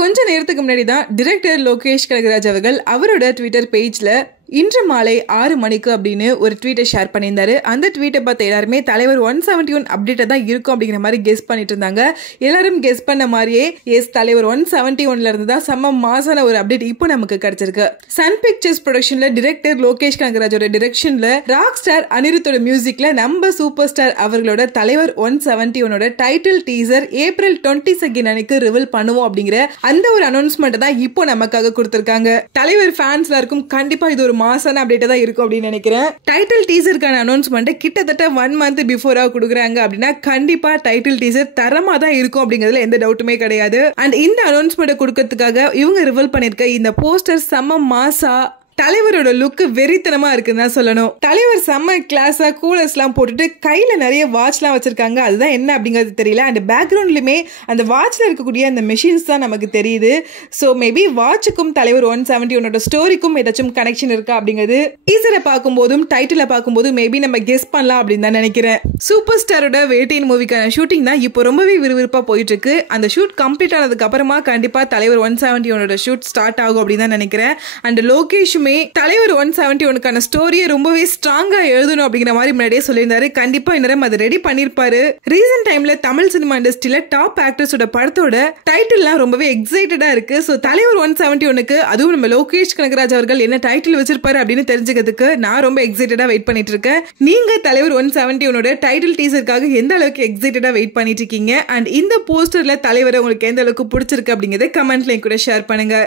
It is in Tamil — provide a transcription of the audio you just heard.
கொஞ்ச நேரத்துக்கு முன்னாடி தான் டைரக்டர் லோகேஷ் கனகராஜ் அவர்கள் அவரோட ட்விட்டர் பேஜ்ல இன்று மாலை 6 மணிக்கு அப்படின்னு ஒரு ட்வீட்டை ஷேர் பண்ணியிருந்தாரு. அந்த ட்வீட்டை பார்த்து எல்லாருமே தலைவர் 171 அப்டேட்டை தான் இருக்கும் அப்படிங்கிற மாதிரி கெஸ் பண்ணிட்டு இருந்தாங்க. எல்லாரும் கெஸ் பண்ண மாதிரியே தலைவர் 171ல இருந்து தான் செம்ம மாசான ஒரு அப்டேட் இப்போ நமக்கு கிடைச்சிருக்கு. சன் பிக்சர்ஸ் ப்ரொடக்ஷன்ல டைரக்டர் லோகேஷ் கனகராஜோட டைரக்ஷன்ல ராக் ஸ்டார் அனிருத்தோட மியூசிக்ல நம்ம சூப்பர் ஸ்டார் அவர்களோட தலைவர் 171ஓட டைட்டில் டீசர் ஏப்ரல் 22 அன்னைக்கு ரிவீல் பண்ணுவோம் அப்படிங்கிற அந்த ஒரு அனௌன்ஸ்மெண்ட் தான் இப்போ நமக்காக கொடுத்திருக்காங்க. தலைவர் ஃபேன்ஸ் எல்லாருக்கும் கண்டிப்பா இது ஒரு மாசான அப்டேட் தான் இருக்கும் அப்படின்னு நினைக்கிறேன். டைட்டில் டீசருக்கான அனௌன்ஸ்மெண்ட் கிட்டத்தட்ட 1 மந்த் பிஃபோரா கொடுக்குறாங்க அப்படின்னா கண்டிப்பா டைட்டில் டீசர் தரமா தான் இருக்கும் அப்படிங்கிறதுல எந்த டவுட்டுமே கிடையாது. அண்ட் இந்த அனௌன்ஸ்மெண்ட் கொடுக்கறதுக்காக இவங்க ரிவீல் பண்ணிருக்க இந்த போஸ்டர் செம்ம மாசா தலைவரோட லுக் வெறித்தனமா இருக்குன்னு தான் சொல்லணும். தலைவர் செம்ம கிளாஸா கூலர்ஸ் எல்லாம் போட்டுட்டு கையில நிறைய வாட்ச் எல்லாம் வச்சிருக்காங்க. அதுதான் என்ன அப்படிங்கிறது தெரியல. அண்ட் பேக்ரவுண்ட்லயுமே அந்த வாட்ச்ல இருக்கக்கூடிய அந்த மெஷின்ஸ் தான் நமக்கு தெரியுது. ஸோ மேபி வாட்சுக்கும் தலைவர் 171ஓட ஸ்டோரிக்கும் ஏதாச்சும் கனெக்ஷன் இருக்கா அப்படிங்கிறது டீசரை பார்க்கும்போதும் டைட்டில பார்க்கும்போதும் மேபி நம்ம கெஸ் பண்ணலாம் அப்படின்னு தான் நினைக்கிறேன். சூப்பர் ஸ்டாரோட வேட்டையின் மூவிக்கான ஷூட்டிங் தான் இப்போ ரொம்பவே விறுவிறுப்பா போயிட்டு இருக்கு. அந்த ஷூட் கம்ப்ளீட் ஆனதுக்கு அப்புறமா கண்டிப்பா தலைவர் 171ஓட ஷூட் ஸ்டார்ட் ஆகும் அப்படின்னு தான் நினைக்கிறேன். அண்ட் லோகேஷுமே தலைவர் 171க்கான ஸ்டோரியை ரொம்பவே ஸ்ட்ராங்கா எழுதணும் அப்படிங்கிற மாதிரி முன்னாடியே சொல்லியிருந்தாரு. கண்டிப்பா இன்னும் அதை ரெடி பண்ணிருப்பாரு. ரீசன்ட் டைம்ல தமிழ் சினிமா இண்டஸ்ட்ரியில டாப் ஆக்டர்ஸோட படத்தோட டைட்டில்லாம் ரொம்பவே எக்ஸைட்டடா இருக்கு. சோ தலைவர் 171க்கு அதுவும் நம்ம லோகேஷ் கனகராஜ் அவர்கள் என்ன டைட்டில் வச்சிருப்பாரு அப்படின்னு தெரிஞ்சுக்கிறதுக்கு நான் ரொம்ப எக்ஸைட்டடா வெயிட் பண்ணிட்டு இருக்கேன். நீங்க தலைவர் 171ஓட டைட்டில் டீசருக்காக எந்த அளவுக்கு எக்ஸைட்டடா வெயிட் பண்ணிட்டு இருக்கீங்க? அண்ட் இந்த போஸ்டர்ல தலைவரை உங்களுக்கு எந்த அளவுக்கு பிடிச்சிருக்கு அப்படிங்கறத கமெண்ட்ல கூட ஷேர் பண்ணுங்க.